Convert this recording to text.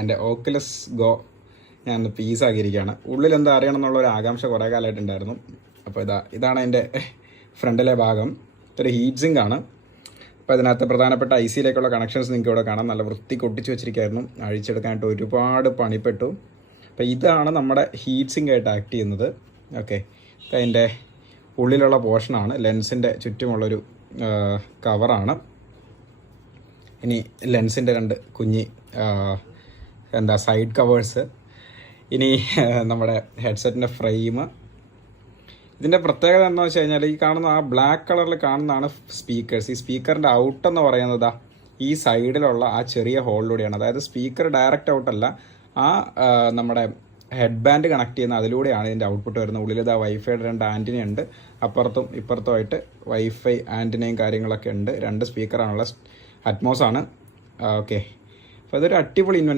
എൻ്റെ Oculus go ഞാൻ പീസാക്കിയിരിക്കുകയാണ്. ഉള്ളിൽ എന്താ അറിയണം എന്നുള്ള ഒരു ആകാംക്ഷ കുറേ കാലമായിട്ടുണ്ടായിരുന്നു. അപ്പോൾ ഇതാണ് എൻ്റെ ഫ്രണ്ടിലെ ഭാഗം. ഇതൊരു ഹീറ്റ് സിങ്ക് ആണ്. അപ്പോൾ അതിനകത്ത് പ്രധാനപ്പെട്ട IC-യിലേക്കുള്ള കണക്ഷൻസ് നിങ്ങൾക്ക് ഇവിടെ കാണാം. നല്ല വൃത്തിക്ക് ഒട്ടിച്ച് വെച്ചിരിക്കുകയായിരുന്നു. അഴിച്ചെടുക്കാനായിട്ട് ഒരുപാട് പണിപ്പെട്ടു. അപ്പോൾ ഇതാണ് നമ്മുടെ ഹീറ്റ് സിങ്ക് ആയിട്ട് ആക്ട് ചെയ്യുന്നത്. ഓക്കെ, അതിൻ്റെ ഉള്ളിലുള്ള പോർഷനാണ്. ലെൻസിൻ്റെ ചുറ്റുമുള്ളൊരു കവറാണ്. ഇനി ലെൻസിൻ്റെ 2 കുഞ്ഞി സൈഡ് കവേഴ്സ്. ഇനി നമ്മുടെ ഹെഡ്സെറ്റിൻ്റെ ഫ്രെയിം. ഇതിൻ്റെ പ്രത്യേകത എന്താണെന്ന് വെച്ച് കഴിഞ്ഞാൽ ഈ കാണുന്ന ആ ബ്ലാക്ക് കളറിൽ കാണുന്നതാണ് സ്പീക്കേഴ്സ്. ഈ സ്പീക്കറിൻ്റെ ഔട്ടെന്ന് പറയുന്നത് ഈ സൈഡിലുള്ള ആ ചെറിയ ഹോളിലൂടെയാണ്. അതായത് സ്പീക്കർ ഡയറക്റ്റ് ഔട്ടല്ല, ആ നമ്മുടെ ഹെഡ് ബാൻഡ് കണക്ട് ചെയ്യുന്ന അതിലൂടെയാണ് ഇതിൻ്റെ ഔട്ട്പുട്ട് വരുന്നത്. ഉള്ളിൽ വൈഫൈയുടെ 2 ആൻറ്റിന ഉണ്ട്. അപ്പുറത്തും ഇപ്പുറത്തുമായിട്ട് വൈഫൈ ആൻറ്റിനയും കാര്യങ്ങളൊക്കെ ഉണ്ട്. 2 സ്പീക്കറാണുള്ള. അറ്റ്മോസ് ആണ്. ഓക്കെ, അപ്പോൾ അതൊരു അടിപൊളി ഇൻവെൻഷൻ.